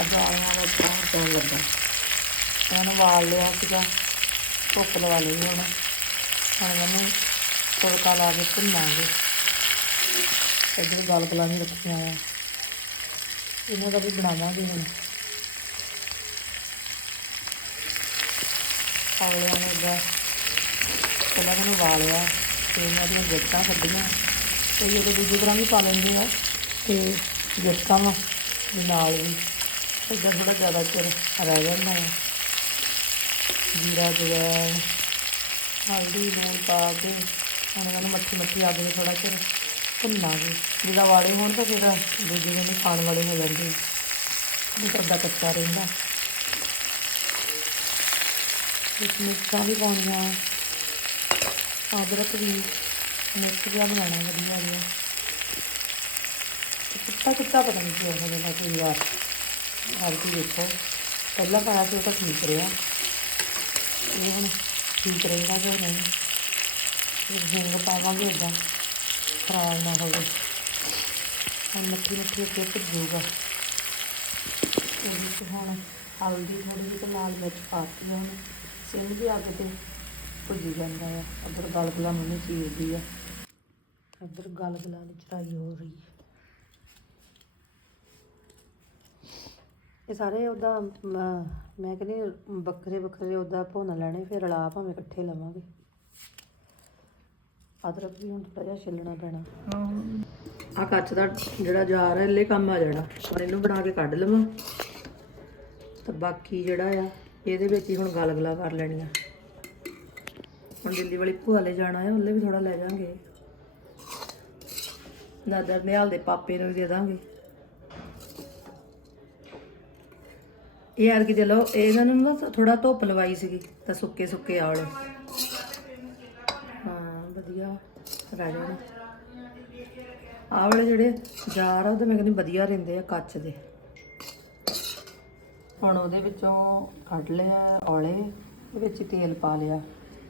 ਅੱਜ ਆਇਆ ਦਾ ਬਹੁਤ ਟਾਈਮ ਲੱਗਾ। ਇਹਨੂੰ ਵਾਲ ਲਿਆ ਸੀਗਾ, ਧੁੱਪ ਲਵਾ ਲਈ ਹੁਣ। ਹੁਣ ਇਹਨੂੰ ਤੜਕਾ ਲਾ ਕੇ ਭੁੰਨਾਂਗੇ। ਇੱਧਰ ਗਲ ਗਲਾਂ ਨਹੀਂ ਰੱਖੀਆਂ ਆ। ਇਹਨਾਂ ਦਾ ਵੀ ਬਣਾਵਾਂਗੇ ਹੁਣ। ਆਵਲਿਆਂ ਨੇ ਇੱਦਾਂ ਪਹਿਲਾਂ ਮੈਨੂੰ ਵਾਲਿਆ ਤੇ ਇਹਨਾਂ ਦੀਆਂ ਗਿੱਟਾਂ ਕੱਢੀਆਂ। ਤੇ ਇਹ ਦੂਜੀ ਤਰ੍ਹਾਂ ਵੀ ਪਾ ਲੈਂਦੇ ਆ, ਤੇ ਗਿੱਟਾਂ ਦੇ ਨਾਲ ਵੀ। ਇੱਦਾਂ ਥੋੜਾ ਜ਼ਿਆਦਾ ਚਿਰ ਰਹਿ ਜਾਂਦਾ ਹੈ। ਜੀਰਾ, ਜਵੈਣ, ਹਲਦੀ ਲੂਣ ਪਾ ਕੇ ਹੁਣ ਇਹਨਾਂ ਨੂੰ ਮੱਠੀ ਮੱਠੀ ਅੱਗ 'ਤੇ ਥੋੜਾ ਚਿਰ ਭੁੰਨਾਂਗੇ ਜਿਹਦਾ ਵਾਲੇ ਹੋਣ ਤਾਂ ਫਿਰ ਦੂਜੇ ਦਿਨ ਖਾਣ ਵਾਲੇ ਹੋ ਜਾਂਦੇ ਇਹ ਤਾਂ ਕੱਚਾ ਰਹਿੰਦਾ। ਵਿੱਚ ਮਿਰਚਾਂ ਵੀ ਪਾਉਣੀਆਂ। ਅਦਰਕ ਵੀ, ਮਿਰਚ ਜਿਹਾ ਬਣਾਉਣਾ, ਵਧੀਆ ਜਿਹਾ। ਤੇ ਕੁੱਤਾ ਕੁੱਤਾ ਪਤਾ ਨਹੀਂ ਕੀ ਹੋ ਜਾਂਦਾ ਕਈ ਵਾਰ। ਹਲਦੀ ਦੇਖੋ। ਪਹਿਲਾਂ ਪਾਇਆ ਸੀ, ਉਹ ਤਾਂ ਠੀਕ ਰਿਹਾ। ਇਹ ਹੁਣ ਠੀਕ ਰਹਿੰਦਾ ਕਿ ਨਹੀਂ? ਇਹ ਹਿੰਗ ਪਾਵਾਂਗੇ ਇੱਦਾਂ ਖਰਾਬ ਨਾ ਹੋਵੇ। ਹੁਣ ਮੱਠੀ ਮੱਠੀ ਅੱਗੇ ਭੁੱਜੂਗਾ। ਉਹਦੇ ਵਿੱਚ ਹੁਣ ਹਲਦੀ ਥੋੜੀ ਜਿਹੀ ਤੇ ਲਾਲ ਮਿਰਚ ਪਾਤੀ ਹੁਣ ਸਿਮ ਦੀ ਅੱਗ ਤੇ ਭੁੱਜੀ ਜਾਂਦਾ ਆ। ਉੱਧਰ ਗਲਗਲਾ ਮੈਨੂੰ ਚੀਰਦੀ ਆ। ਇੱਧਰ ਗਲਗਲਾ ਦੀ ਚੜਾਈ ਹੋ ਰਹੀ ਹੈ ਇਹ ਸਾਰੇ ਉਹਦਾ ਮੈਂ ਕਹਿੰਦੀ ਵੱਖਰੇ ਵੱਖਰੇ ਉਹਦਾ ਭੁੰਨ ਲੈਣੇ, ਫਿਰ ਰਲਾ ਭਾਵੇਂ ਇਕੱਠੇ ਲਵਾਂਗੇ। ਅਦਰਕ ਵੀ ਹੁਣ ਥੋੜਾ ਜਿਹਾ ਛਿੱਲਣਾ ਪੈਣਾ। ਆ ਕੱਚ ਦਾ ਜਿਹੜਾ ਜਾ ਰਿਹਾ ਇਹਲੇ ਕੰਮ ਆ ਜਾਣਾ। ਹੁਣ ਇਹਨੂੰ ਬਣਾ ਕੇ ਕੱਢ ਲਵਾਂ। ਤਾਂ ਬਾਕੀ ਜਿਹੜਾ ਆ, ਇਹਦੇ ਵਿੱਚ ਹੀ ਹੁਣ ਗਲਗਲਾ ਕਰ ਲੈਣੀ ਆ। ਹੁਣ ਦਿੱਲੀ ਵਾਲੀ ਭੂਆ ਲੈ ਜਾਣਾ ਹੈ ਉਹਲੇ ਵੀ ਥੋੜਾ ਲੈ ਜਾਾਂਗੇ। ਦਾਦਰ ਨਿਹਾਲ ਦੇ ਪਾਪੇ ਨੂੰ ਵੀ ਦੇ ਦਾਂਗੇ। ਇਹ ਯਾਰ ਕਿ ਚਲੋ, ਇਹਨਾਂ ਨੂੰ ਨਾ ਥੋੜਾ ਧੁੱਪ ਲਵਾਈ ਸੀਗੀ, ਤਾਂ ਸੁੱਕੇ ਸੁੱਕੇ ਆਵਲੇ ਹਾਂ, ਵਧੀਆ, ਰਹਿ ਜਾਣਾ। ਆਹ ਜਿਹੜੇ ਜਾਰ ਆ ਉਹਦੇ ਮੈਂ ਕਹਿੰਦੀ ਵਧੀਆ ਰਹਿੰਦੇ ਆ, ਕੱਚ ਦੇ। ਹੁਣ ਉਹਦੇ ਵਿੱਚੋਂ ਕੱਢ ਲਿਆ ਔਲੇ, ਉਹਦੇ ਵਿੱਚ ਤੇਲ ਪਾ ਲਿਆ।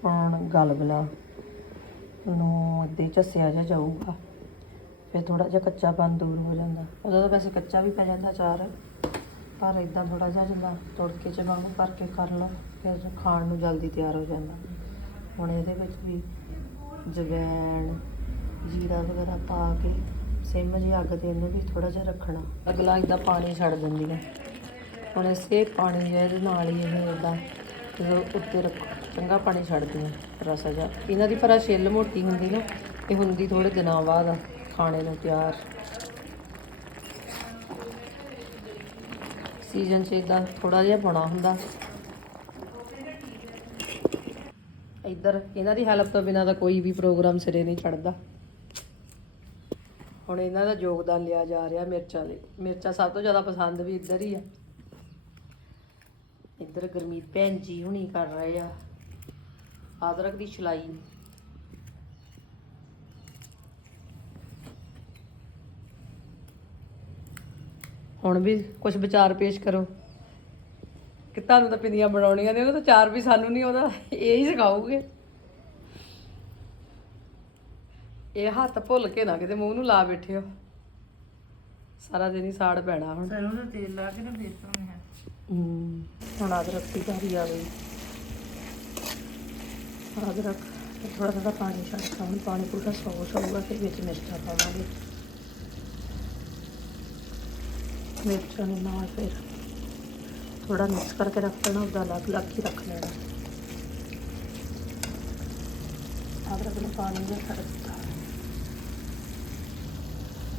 ਹੁਣ ਗਲਗਲਾ ਨੂੰ ਅੱਧੇ ਝੱਸਿਆ ਜਾ ਜਾਊਗਾ। ਫਿਰ ਥੋੜਾ ਜਿਹਾ ਕੱਚਾਪਨ ਦੂਰ ਹੋ ਜਾਂਦਾ। ਉਹਦਾ ਤਾਂ ਵੈਸੇ ਕੱਚਾ ਵੀ ਪੈ ਜਾਂਦਾ ਚਾਰ ਪਰ ਇਦਾਂ ਥੋੜਾ ਜਿਹਾ ਜਿੱਦਾਂ ਤੜਕੇ ਚ ਵਾਂਗੂ ਕਰਕੇ ਕਰ ਲਓ, ਫਿਰ ਖਾਣ ਨੂੰ ਜਲਦੀ ਤਿਆਰ ਹੋ ਜਾਂਦਾ। ਹੁਣ ਇਹਦੇ ਵਿੱਚ ਵੀ ਜਵੈਣ, ਜੀਰਾ ਵਗੈਰਾ ਪਾ ਕੇ ਸਿਮ ਜੀ ਅੱਗ ਤੇ ਇਹਨੂੰ ਵੀ ਥੋੜਾ ਜਿਹਾ ਰੱਖਣਾ। ਅਗਲਾ ਇਦਾਂ ਪਾਣੀ ਛੱਡ ਦਿੰਦੀ ਹੈ ਹੁਣ ਇਸੇ ਪਾਣੀ ਜਿਹੇ ਦੇ ਨਾਲ ਹੀ ਇਹ ਇਦਾਂ ਜਦੋਂ ਉੱਤੇ ਰੱਖੋ, ਚੰਗਾ ਪਾਣੀ ਛੱਡਦੀਆਂ ਰਸਾ ਜਾ ਇਹਨਾਂ ਦੀ ਪਰ ਛਿੱਲ ਮੋਟੀ ਹੁੰਦੀ ਨਾ, ਇਹ ਹੁੰਦੀ ਥੋੜੇ ਦਿਨਾਂ ਬਾਅਦ ਖਾਣੇ ਨੂੰ ਤਿਆਰ। ਸੀਜ਼ਨ 'ਚ ਇਦਾਂ ਥੋੜਾ ਜਿਹਾ ਪਾਉਣਾ ਹੁੰਦਾ। ਇੱਧਰ ਇਹਨਾਂ ਦੀ ਹੈਲਪ ਤੋਂ ਬਿਨਾਂ ਤਾਂ ਕੋਈ ਵੀ ਪ੍ਰੋਗਰਾਮ ਸਿਰੇ ਨਹੀਂ ਚੜਦਾ ਹੁਣ ਇਹਨਾਂ ਦਾ ਯੋਗਦਾਨ ਲਿਆ ਜਾ ਰਿਹਾ ਮਿਰਚਾਂ ਲਈ। ਮਿਰਚਾਂ ਸਭ ਤੋਂ ਜ਼ਿਆਦਾ ਪਸੰਦ ਵੀ ਇੱਧਰ ਹੀ ਆ। ਇੱਧਰ ਗਰਮੀਤ ਭੈਣ ਜੀ ਹੁਣੀ ਕਰ ਰਹੇ ਆ। ਅਦਰਕ ਦੀ ਛਲਾਈ। ਹੁਣ ਵੀ ਕੁਝ ਵਿਚਾਰ ਪੇਸ਼ ਕਰੋ। ਕਿ ਤੁਹਾਨੂੰ ਤਾਂ ਪਿੰਨੀਆਂ ਬਣਾਉਣੀਆਂ ਨੇ ਉਹ ਤਾਂ ਚਾਰ ਵੀ ਸਾਨੂੰ ਨਹੀਂ ਉਹਦਾ ਇਹ ਹੀ ਸਿਖਾਉਗੇ। ਇਹ ਹੱਥ ਭੁੱਲ ਕੇ ਨਾ ਕਿਤੇ ਮੂੰਹ ਨੂੰ ਲਾ ਬੈਠਿਓ। ਸਾਰਾ ਦਿਨ ਹੀ ਸਾੜ ਪੈਣਾ ਹੁਣ। ਸਰੋਂ ਦਾ ਤੇਲ ਲਾ ਕੇ ਨਾ ਫੇਰ ਪਾਉਣੇ ਹੁਣ ਅਦਰਕ ਦੀ ਧਾਰੀ ਆ ਗਈ। ਅਦਰਕ ਥੋੜਾ ਥੋੜਾ ਪਾਣੀ ਛੱਡ ਕੇ ਹੁਣ ਪਾਣੀ ਪੂਰਾ ਸੌਸ ਹੋਊਗਾ ਤੇ ਵਿੱਚ ਮਿਰਚਾਂ ਪਾਵਾਂਗੇ। ਮਿਰਚਾਂ ਨੂੰ ਨਾਲ ਫਿਰ ਥੋੜਾ ਮਿਕਸ ਕਰਕੇ ਰੱਖ ਦੇਣਾ ਉਹਦਾ ਅਲੱਗ ਅਲੱਗ ਹੀ ਰੱਖ ਲੈਣਾ। ਅਦਰਕ ਨੂੰ ਪਾਣੀ ਜਿਹਾ ਛੱਡ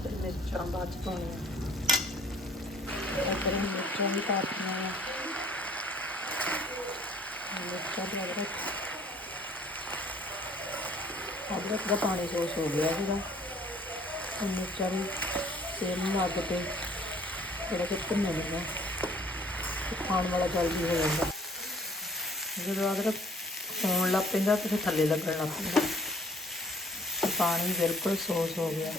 ਫਿਰ ਮਿਰਚਾਂ ਬਾਅਦ ਚ ਪਾਉਣੀਆਂ। ਅਦਰ ਮਿਰਚਾਂ ਵੀ ਪਾਤੀਆਂ ਆ ਮਿਰਚਾਂ ਤੇ ਅਦਰਕ। ਅਦਰਕ ਦਾ ਪਾਣੀ ਸੋਸ ਹੋ ਗਿਆ ਸੀਗਾ। ਮਿਰਚਾਂ ਵੀ ਸੇਮ ਅੱਗ ਤੇ ਥੋੜਾ ਜਿਹਾ ਭੁੰਨ ਲੈਣਾ ਤੇ ਖਾਣ ਵਾਲਾ ਜਲਦੀ ਹੋ ਜਾਂਦਾ ਜਦੋਂ ਅਦਰਕ ਹੋਣ ਲੱਗ ਪੈਂਦਾ ਤੇ ਫਿਰ ਥੱਲੇ ਲੱਗਣ ਲੱਗ ਪੈਂਦਾ। ਪਾਣੀ ਬਿਲਕੁਲ ਸੋਸ ਹੋ ਗਿਆ।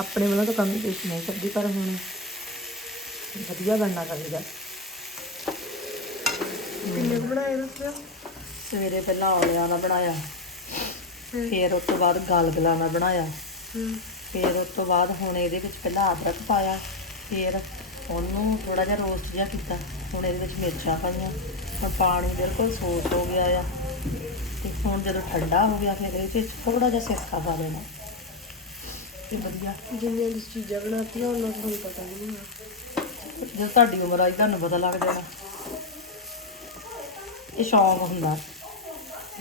ਆਪਣੇ ਵੱਲੋਂ ਤਾਂ ਕਮੀ ਪੇਸ਼ ਨਹੀਂ ਕਰਦੀ ਪਰ ਹੁਣ ਵਧੀਆ ਬਣਨਾ ਚਾਹੀਦਾ। ਕਿੰਨੇ ਕੁ ਬਣਾਏ ਦੱਸਿਓ ਸਵੇਰੇ ਪਹਿਲਾਂ ਔਲਿਆਂ ਦਾ ਬਣਾਇਆ। ਫਿਰ ਉਸ ਤੋਂ ਬਾਅਦ ਗਲਗਲਾਂ ਦਾ ਬਣਾਇਆ। ਫਿਰ ਉਸ ਤੋਂ ਬਾਅਦ ਹੁਣ ਇਹਦੇ ਵਿੱਚ ਪਹਿਲਾਂ ਅਦਰਕ ਪਾਇਆ। ਫਿਰ ਉਹਨੂੰ ਥੋੜਾ ਜਿਹਾ ਰੋਸਟ ਜਿਹਾ ਕੀਤਾ। ਹੁਣ ਇਹਦੇ ਵਿੱਚ ਮਿਰਚਾਂ ਪਾਈਆਂ। ਹੁਣ ਪਾਣੀ ਬਿਲਕੁਲ ਸੋਕ ਹੋ ਗਿਆ ਆ। ਤੇ ਹੁਣ ਜਦੋਂ ਠੰਡਾ ਹੋ ਗਿਆ ਫਿਰ ਇਹਦੇ ਵਿੱਚ ਥੋੜਾ ਜਿਹਾ ਸਿਰਕਾ ਪਾ ਦੇਣਾ। ਤੇ ਵਧੀਆ। ਜਿੰਨੀਆਂ ਦੀ ਚੀਜ਼ਾਂ ਬਣਾਤੀਆਂ ਉਹਨਾਂ ਤੁਹਾਨੂੰ ਪਤਾ ਨਹੀਂ ਹੋਣਾ ਜਦੋਂ ਤੁਹਾਡੀ ਉਮਰ ਆਈ ਤੁਹਾਨੂੰ ਪਤਾ ਲੱਗ ਜਾਣਾ। ਇਹ ਸ਼ੌਂਕ ਹੁੰਦਾ।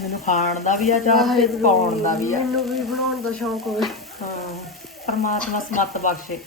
ਮੈਨੂੰ ਖਾਣ ਦਾ ਵੀ ਆ ਚਾਹ ਤੇ ਪਾਉਣ ਦਾ ਵੀ ਆ। ਮੈਨੂੰ ਵੀ ਬਣਾਉਣ ਦਾ ਸ਼ੌਂਕ ਹੋਵੇ। ਹਾਂ ਪਰਮਾਤਮਾ ਸਮੱਤ ਬਖਸ਼ੇ।